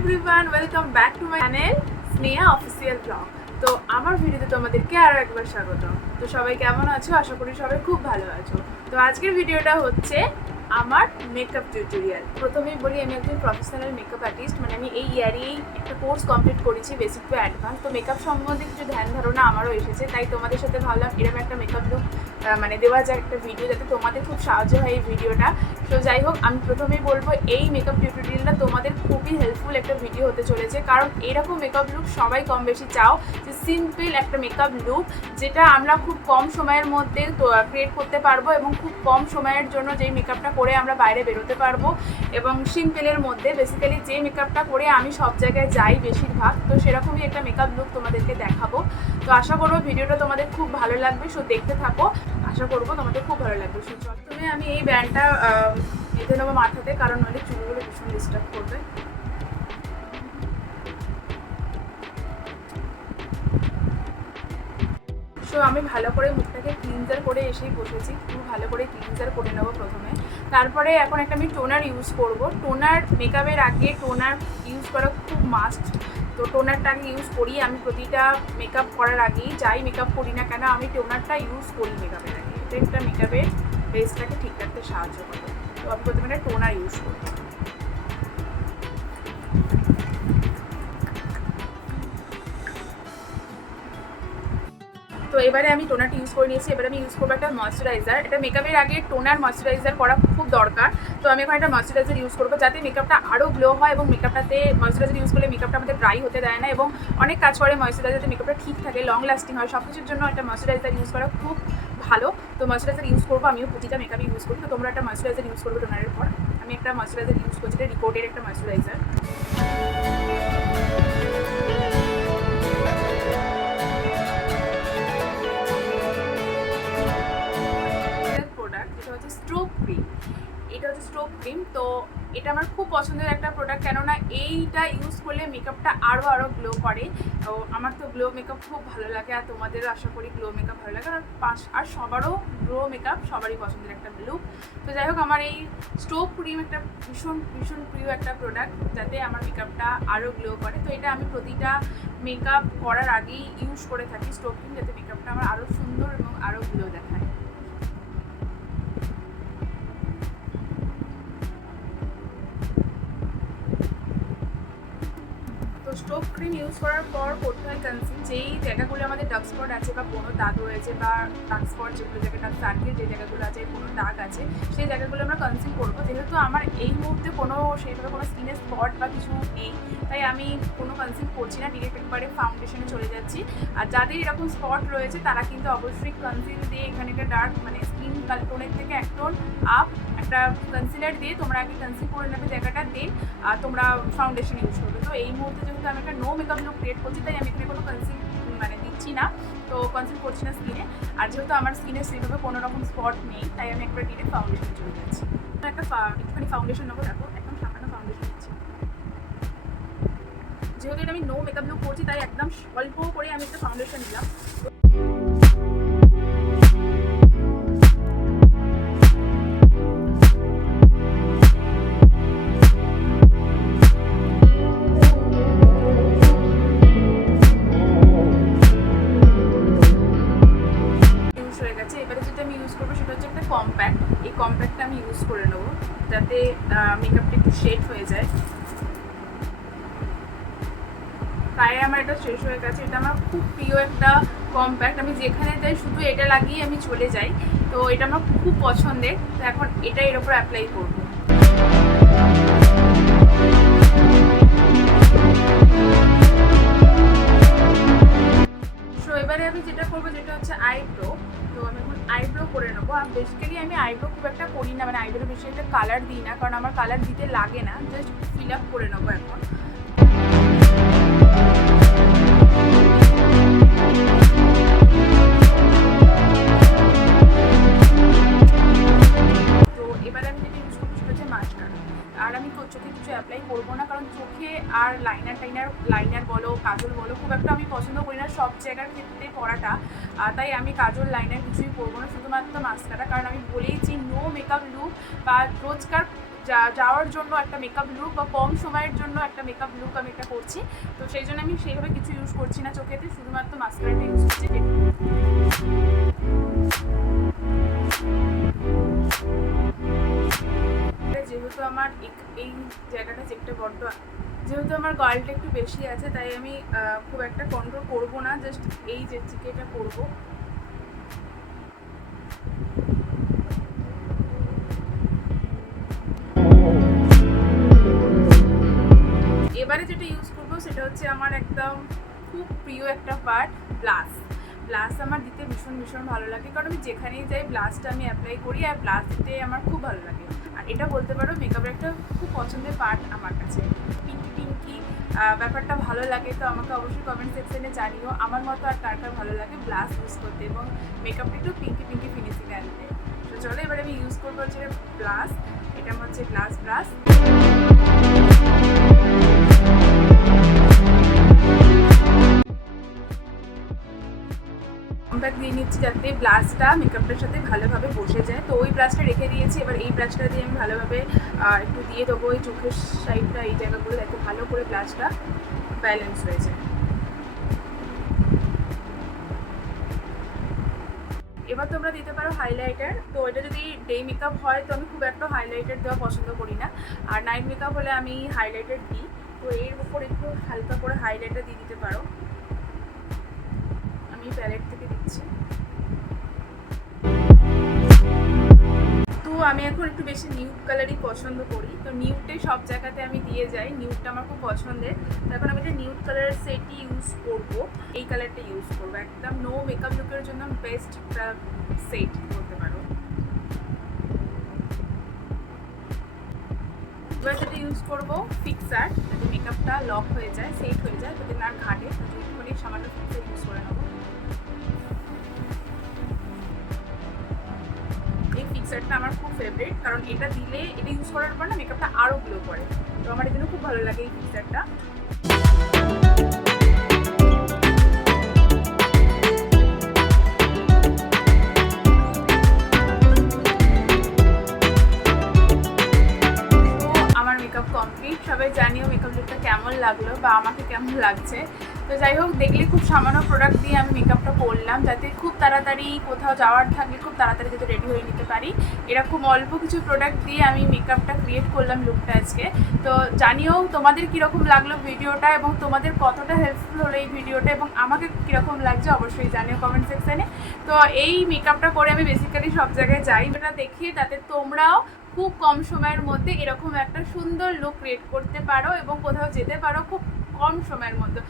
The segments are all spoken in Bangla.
Everyone, welcome back to my channel Sneha official blog. তো আমার ভিডিওতে তোমাদেরকে আরও একবার স্বাগত। তো সবাই কেমন আছো? আশা করি সবাই খুব ভালো আছো। তো আজকের ভিডিওটা হচ্ছে আমার মেকআপ টিউটোরিয়াল। প্রথমেই বলি, আমি একজন প্রফেশনাল মেকআপ আর্টিস্ট, মানে আমি এই ইয়ারেই একটা কোর্স কমপ্লিট করেছি বেসিক টু অ্যাডভান্স। তো মেকআপ সম্বন্ধে কিছু ধ্যান ধারণা আমারও এসেছে, তাই তোমাদের সাথে ভাবলাম এরকম একটা মেকআপ লুক মানে দেওয়া যায় একটা ভিডিও, যাতে তোমাদের খুব সাহায্য হয় এই ভিডিওটা। তো যাই হোক, আমি প্রথমেই বলবো এই মেকআপ টিউটোরিয়ালটা তোমাদের খুবই হেল্পফুল একটা ভিডিও হতে চলেছে, কারণ এরকম মেকআপ লুক সবাই কম বেশি চাও, যে সিম্পল একটা মেকআপ লুক যেটা আমরা খুব কম সময়ের মধ্যে ক্রিয়েট করতে পারবো এবং খুব কম সময়ের জন্য যেই মেকআপটা করে আমরা বাইরে বেরোতে পারবো এবং সিম্পলের মধ্যে বেসিক্যালি যে মেকআপটা করে আমি সব জায়গায় যাই বেশিরভাগ, তো সেরকমই একটা মেকআপ লুক তোমাদেরকে দেখাবো। তো আশা করবো ভিডিওটা তোমাদের খুব ভালো লাগবে, সো দেখতে থাকো, আশা করবো তোমাদের খুব ভালো লাগবে। সো প্রথমে আমি এই ব্যান্ডটা বেঁধে নেবো মাথাতে, কারণ নইলে চুলগুলো ভীষণ ডিস্টার্ব করবে। সো আমি ভালো করে মুখটাকে ক্লিনজার করে এসেই বসেছি, খুব ভালো করে ক্লিনজার করে নেবো প্রথমে। তারপরে এখন একটা আমি টোনার ইউজ করব। টোনার মেকআপের আগে টোনার ইউজ করা খুব মাস্ট। তো টোনারটা আগে ইউজ করি আমি প্রতিটা মেকআপ করার আগেই, যাই মেকআপ করি না কেন আমি টোনারটা ইউজ করি মেকআপের আগে। এটা একটা মেকআপের বেসটাকে ঠিক রাখতে সাহায্য করে। তো আমি প্রথমে একটা টোনার ইউজ করবো। তো এবারে আমি টোনারটা ইউজ করে নিয়েছি। এবারে আমি ইউজ করবো একটা ময়শ্চারাইজার। এটা মেকআপের আগে টোনার ময়শ্চারাইজার করা খুব দরকার। তো আমি এখন একটা ময়শ্চারাইজার ইউজ করবো, যাতে মেকআপটা আরও গ্লো হয় এবং মেকআপটাতে ময়শ্চারাইজার ইউজ করলে মেকআপটা আমাদের ড্রাই হতে দেয় না এবং অনেক কাজ করে ময়শ্চারাইজার, যাতে মেকআপটা ঠিক থাকে, লং লাস্টিং হয়, সব কিছুর জন্য একটা ময়শ্চারাইজার ইউজ করা খুব ভালো। তো ময়শ্চারাইজার ইউজ করবো, আমিও প্রতিটা মেকআপে ইউজ করি। তো তোমরা একটা ময়শ্চারাইজার ইউজ করবো টোনারের পর। আমি একটা ময়শ্চারাইজার ইউজ করছি, এটা রিপোর্টের একটা ময়শ্চারাইজার। স্ট্রোক ক্রিম, এটা হচ্ছে স্ট্রোক ক্রিম। তো এটা আমার খুব পছন্দের একটা প্রোডাক্ট, কেননা এইটা ইউজ করলে মেকআপটা আরও গ্লো করে। তো আমার তো গ্লো মেকআপ খুব ভালো লাগে, আর তোমাদেরও আশা করি গ্লো মেকআপ ভালো লাগে, আর সবারও গ্লো মেকআপ সবারই পছন্দের একটা লুক। তো যাই হোক, আমার এই স্ট্রোক ক্রিম একটা ভীষণ ভীষণ প্রিয় একটা প্রোডাক্ট, যাতে আমার মেকআপটা আরও গ্লো করে। তো এটা আমি প্রতিটা মেকআপ করার আগেই ইউজ করে থাকি স্ট্রোক ক্রিম, যাতে মেকআপটা আমার আরও সুন্দর এবং আরও গ্লো দেখায়। তো স্ট্রোক ক্রিম ইউজ করার পর করতে হয় কনসিল। যেই জায়গাগুলো আমাদের ডার্ক স্পট আছে বা কোনো দাগ রয়েছে, বা ডার্ক স্পট যেগুলো জায়গায় ডার্ক সার্কেল যে জায়গাগুলো আছে, কোনো দাগ আছে, সেই জায়গাগুলো আমরা কনসিল করবো। যেহেতু আমার এই মুহূর্তে সেইভাবে কোনো স্কিনের স্পট বা কিছু নেই, তাই আমি কোনো কনসিল করছি না, ডিরেক্ট একবারে ফাউন্ডেশনে চলে যাচ্ছি। আর যাদের এরকম স্পট রয়েছে তারা কিন্তু অবশ্যই কনসিল দিয়ে, এখানে একটা ডার্ক মানে স্কিন টোনের থেকে এক টোন আপ একটা কনসিলার দিয়ে তোমরা আগে কনসিল করে নেবে জায়গাটা, দেন তোমরা ফাউন্ডেশন ইউজ করবে। তো এই মুহূর্তে যেহেতু আমি একটা নো মেকআপ লুক ক্রিয়েট করছি, তাই আমি এখানে কোনো কনসিল মানে দিচ্ছি না, তো কনসিল করছি না স্কিনে। আর যেহেতু আমার স্কিনে সেভাবে কোনো রকম স্পট নেই, তাই আমি একবার ডিরেক্ট ফাউন্ডেশন চলে যাচ্ছি। একটুখানি ফাউন্ডেশন নেবো, দেখো একদম সামান্য ফাউন্ডেশন দিচ্ছি। যেহেতু এটা আমি নো মেকআপ লুক করছি, তাই একদম অল্প করে আমি একটা ফাউন্ডেশন নিলাম। কম্প্যাক্ট, এই কম্প্যাক্টটা আমি ইউজ করে নেবো, যাতে মেকআপটা একটু শেড হয়ে যায়। প্রায় আমার এটা শেষ হয়ে গেছে। এটা আমার খুব প্রিয় একটা কম্প্যাক্ট, আমি যেখানে যাই শুধু এটা লাগিয়ে আমি চলে যাই। তো এটা আমার খুব পছন্দের। তো এখন এটা এর ওপর অ্যাপ্লাই করবো। সো এবারে আমি যেটা করবো, যেটা হচ্ছে আইব্রো। তো আমি এখন আইব্রো করে নেবো। আর বেসিক্যালি আমি আইব্রো খুব একটা করি না, মানে আইব্রো বেশি একটা কালার দিই না, কারণ আমার কালার দিতে লাগে না, জাস্ট ফিল আপ করে নেবো এখন। তো এবারে আমি যেটা ইউজ করবো সেটা হচ্ছে মাস্কারা। আর আমি চোখে কিছু অ্যাপ্লাই করবো না, কারণ চোখে আর লাইনার বলো, কাজল বলো, খুব একটা আমি পছন্দ করি না সব জায়গার ক্ষেত্রে পরাটা। তাই আমি কাজল লাইনার কিছুই করবো না, শুধুমাত্র মাস্কারা। কারণ আমি বলেইছি নো মেকআপ লুক বা রোজকার যাওয়ার জন্য একটা মেকআপ লুক বা কম সময়ের জন্য একটা মেকআপ লুক আমি এটা করছি। তো সেই জন্য আমি সেইভাবে কিছু ইউজ করছি না চোখেতে, শুধুমাত্র মাস্কারাটা ইউজ করছি। যেহেতু আমার এই জায়গাটা চেকটা বড্ড, যেহেতু আমার গালটা একটু বেশি আছে, তাই আমি খুব একটা কন্ট্রোল করবো না, জাস্ট এই যে চিকেটা করবো। এবারে যেটা ইউজ করবো সেটা হচ্ছে আমার একদম খুব প্রিয় একটা পার্ট, ব্লাশ। ব্লাশ আমার দিতে ভীষণ ভীষণ ভালো লাগে, কারণ আমি যেখানেই যাই ব্লাশটা আমি অ্যাপ্লাই করি, আর ব্লাশ দিতে আমার খুব ভালো লাগে। আর এটা বলতে পারো মেকআপের একটা খুব পছন্দের পার্ট আমার কাছে। পিঙ্কি পিঙ্কি ব্যাপারটা ভালো লাগে, তো আমাকে অবশ্যই কমেন্ট সেকশনে জানিও আমার মতো আর কার কার ভালো লাগে ব্লাশ ইউজ করতে এবং মেকআপটা একটু পিঙ্কি পিঙ্কি ফিনিশিং আনতে। তো চলো এবারে আমি ইউজ করবো হচ্ছে ব্লাশ। এটা আমার হচ্ছে গ্লাস ব্রাশ। কম্প্যাক্ট দিয়ে নিচ্ছি যাতে ব্লাশটা মেকআপটার সাথে ভালোভাবে বসে যায়। তো ওই ব্রাশটা রেখে দিয়েছি, এবার এই ব্রাশটা দিয়ে আমি ভালোভাবে একটু দিয়ে দেবো এই চোখের সাইডটা, এই জায়গাগুলো যাতে ভালো করে ব্লাশটা ব্যালেন্স হয়ে যায়। এবার তোমরা দিতে পারো হাইলাইটার। তো এটা যদি ডে মেকআপ হয় তো আমি খুব একটা হাইলাইটার দেওয়া পছন্দ করি না, আর নাইট মেকআপ হলে আমি হাইলাইটার দিই। তো এর উপর একটু হালকা করে হাইলাইটার দিয়ে দিতে পারো। আমি প্যালেট থেকে দিচ্ছি। তো আমি এখন একটু বেশি নিউড কালারই পছন্দ করি, তো নিউডটাই সব জায়গাতে আমি দিয়ে যাই, নিউডটা আমার খুব পছন্দের। তো এখন আমি একটা নিউড কালারের সেটই ইউজ করব, এই কালারটা ইউজ করবো, একদম নো মেকআপ লুকের জন্য বেস্ট একটা সেট বলতে পারো। এবার যেটা ইউজ করবো ফিক্সার, যাতে মেকআপটা লক হয়ে যায়, সেট হয়ে যায়, যাতে না ঘাটে, একটুখানি সামান্য ফিক্সার ইউজ করে নেবো। এই ফিক্সারটা আমার খুব ফেভারিট, কারণ এটা দিলে, এটা ইউজ করার পর না মেকআপটা আরও গ্লো করে। তো আমার এই জন্য খুব ভালো লাগে এই ফিক্সারটা। আমার মেকআপ কমপ্লিট। সবাই জানিও মেকআপ লুকটা কেমন লাগলো বা আমাকে কেমন লাগছে। তো যাই হোক, দেখলে খুব সামান্য প্রোডাক্ট দিয়ে আমি মেকআপটা করলাম, যাতে খুব তাড়াতাড়ি কোথাও যাওয়ার থাকলে খুব তাড়াতাড়ি যাতে রেডি হয়ে নিতে পারি। এরকম অল্প কিছু প্রোডাক্ট দিয়ে আমি মেকআপটা ক্রিয়েট করলাম লুকটা আজকে। তো জানিও তোমাদের কীরকম লাগলো ভিডিওটা, এবং তোমাদের কতটা হেল্পফুল হলো এই ভিডিওটা, এবং আমাকে কীরকম লাগছে অবশ্যই জানিও কমেন্ট সেকশানে। তো এই মেকআপটা করে আমি বেসিক্যালি সব জায়গায় যাই, এটা দেখিয়ে যাতে তোমরাও খুব কম সময়ের মধ্যে এরকম একটা সুন্দর লুক ক্রিয়েট করতে পারো এবং কোথাও যেতে পারো খুব কম সময়ের মধ্যে।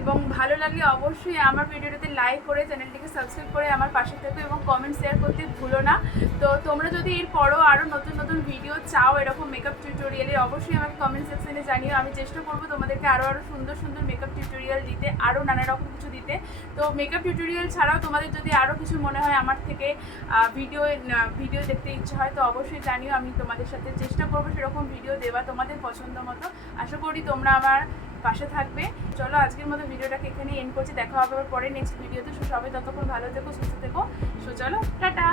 এবং ভালো লাগলে অবশ্যই আমার ভিডিওটাতে লাইক করে চ্যানেলটিকে সাবস্ক্রাইব করে আমার পাশে থেকো এবং কমেন্ট শেয়ার করতে ভুলো না। তো তোমরা যদি এরপরও আরও নতুন নতুন ভিডিও চাও এরকম মেকআপ টিউটোরিয়ালে, অবশ্যই আমাকে কমেন্ট সেকশনে জানিও। আমি চেষ্টা করবো তোমাদেরকে আরও সুন্দর সুন্দর মেকআপ টিউটোরিয়াল দিতে, আরও নানা রকম কিছু দিতে। তো মেকআপ টিউটোরিয়াল ছাড়াও তোমাদের যদি আরও কিছু মনে হয় আমার থেকে ভিডিও দেখতে ইচ্ছা হয়, তো অবশ্যই জানিও। আমি তোমাদের সাথে চেষ্টা করবো সেরকম ভিডিও দেওয়া তোমাদের পছন্দ মতো। আশা করি তোমরা আমার পাশে থাকবে। চলো আজকের মতো ভিডিওটাকে এখানে এন্ড করছি, দেখা হবে পরে নেক্সট ভিডিওতে। সবাই ততক্ষণ ভালো থেকো, সুস্থ থেকো। চলো টাটা।